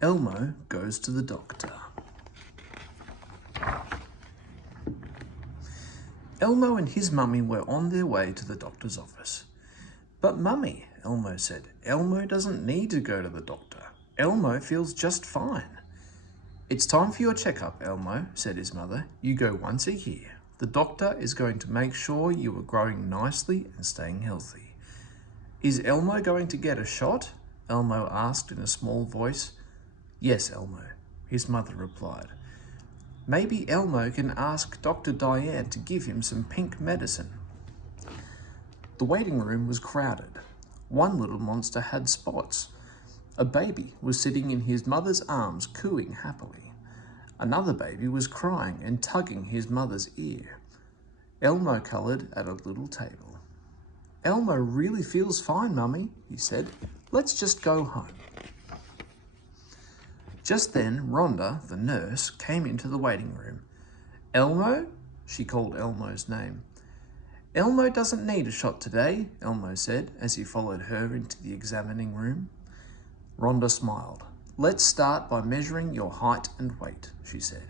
Elmo goes to the doctor. Elmo and his mummy were on their way to the doctor's office. "But Mummy," Elmo said, "Elmo doesn't need to go to the doctor. Elmo feels just fine." "It's time for your checkup, Elmo," said his mother. "You go once a year. The doctor is going to make sure you are growing nicely and staying healthy." "Is Elmo going to get a shot?" Elmo asked in a small voice. "Yes, Elmo," his mother replied. "Maybe Elmo can ask Dr. Diane to give him some pink medicine." The waiting room was crowded. One little monster had spots. A baby was sitting in his mother's arms, cooing happily. Another baby was crying and tugging his mother's ear. Elmo coloured at a little table. "Elmo really feels fine, Mummy," he said. "Let's just go home." Just then, Rhonda, the nurse, came into the waiting room. "Elmo?" She called Elmo's name. "Elmo doesn't need a shot today," Elmo said as he followed her into the examining room. Rhonda smiled. "Let's start by measuring your height and weight," she said.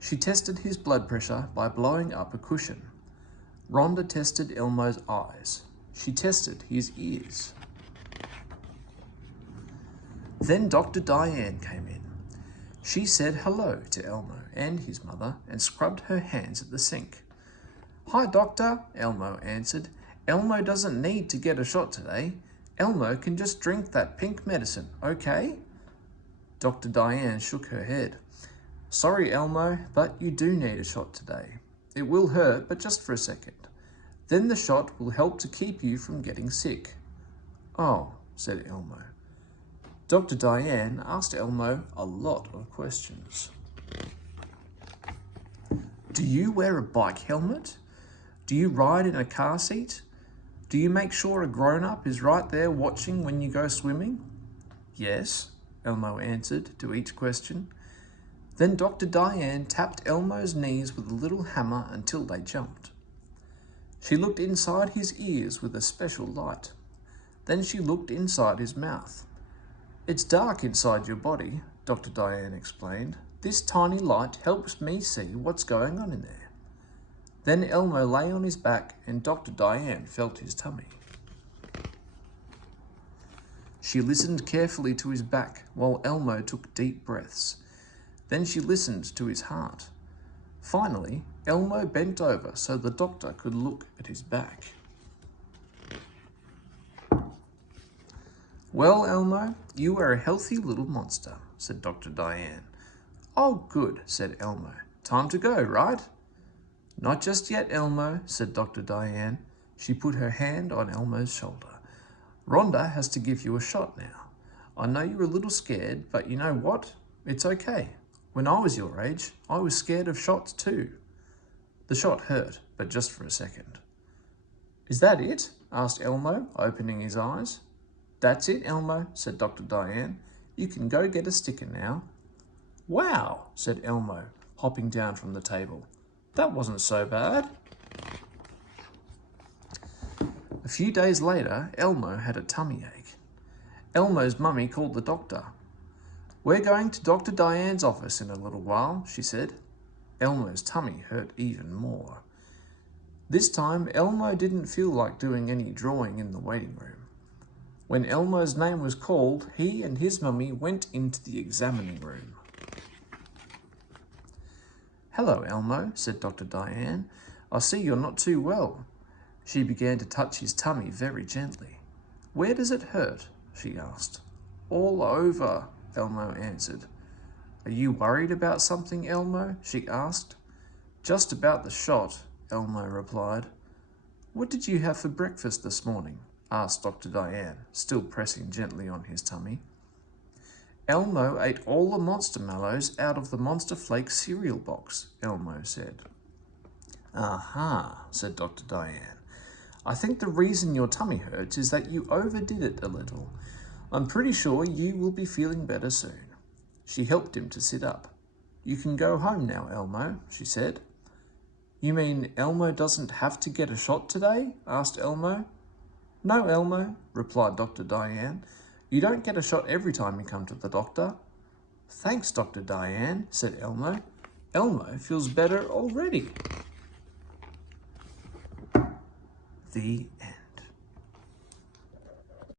She tested his blood pressure by blowing up a cushion. Rhonda tested Elmo's eyes. She tested his ears. Then Dr. Diane came in. She said hello to Elmo and his mother and scrubbed her hands at the sink. "Hi, Doctor," Elmo answered. "Elmo doesn't need to get a shot today. Elmo can just drink that pink medicine, okay?" Dr. Diane shook her head. "Sorry, Elmo, but you do need a shot today. It will hurt, but just for a second. Then the shot will help to keep you from getting sick." "Oh," said Elmo. Dr. Diane asked Elmo a lot of questions. "Do you wear a bike helmet? Do you ride in a car seat? Do you make sure a grown-up is right there watching when you go swimming?" "Yes," Elmo answered to each question. Then Dr. Diane tapped Elmo's knees with a little hammer until they jumped. She looked inside his ears with a special light. Then she looked inside his mouth. "It's dark inside your body," Dr. Diane explained. "This tiny light helps me see what's going on in there." Then Elmo lay on his back and Dr. Diane felt his tummy. She listened carefully to his back while Elmo took deep breaths. Then she listened to his heart. Finally, Elmo bent over so the doctor could look at his back. "Well, Elmo, you are a healthy little monster," said Dr. Diane. "Oh, good," said Elmo. "Time to go, right?" "Not just yet, Elmo," said Dr. Diane. She put her hand on Elmo's shoulder. "Rhonda has to give you a shot now. I know you're a little scared, but you know what? It's okay. When I was your age, I was scared of shots too." The shot hurt, but just for a second. "Is that it?" asked Elmo, opening his eyes. "That's it, Elmo," said Dr. Diane. "You can go get a sticker now." "Wow," said Elmo, hopping down from the table. "That wasn't so bad." A few days later, Elmo had a tummy ache. Elmo's mummy called the doctor. "We're going to Dr. Diane's office in a little while," she said. Elmo's tummy hurt even more. This time, Elmo didn't feel like doing any drawing in the waiting room. When Elmo's name was called, he and his mummy went into the examining room. "Hello, Elmo," said Dr. Diane. "I see you're not too well." She began to touch his tummy very gently. "Where does it hurt?" she asked. "All over," Elmo answered. "Are you worried about something, Elmo?" she asked. "Just about the shot," Elmo replied. "What did you have for breakfast this morning?" asked Dr. Diane, still pressing gently on his tummy. "Elmo ate all the Monster Mallows out of the Monster Flakes cereal box," Elmo said. "Aha," said Dr. Diane. "I think the reason your tummy hurts is that you overdid it a little. I'm pretty sure you will be feeling better soon." She helped him to sit up. "You can go home now, Elmo," she said. "You mean Elmo doesn't have to get a shot today?" asked Elmo. "No, Elmo," replied Dr. Diane. "You don't get a shot every time you come to the doctor. Thanks, Dr. Diane, said Elmo. Elmo feels better already. The end.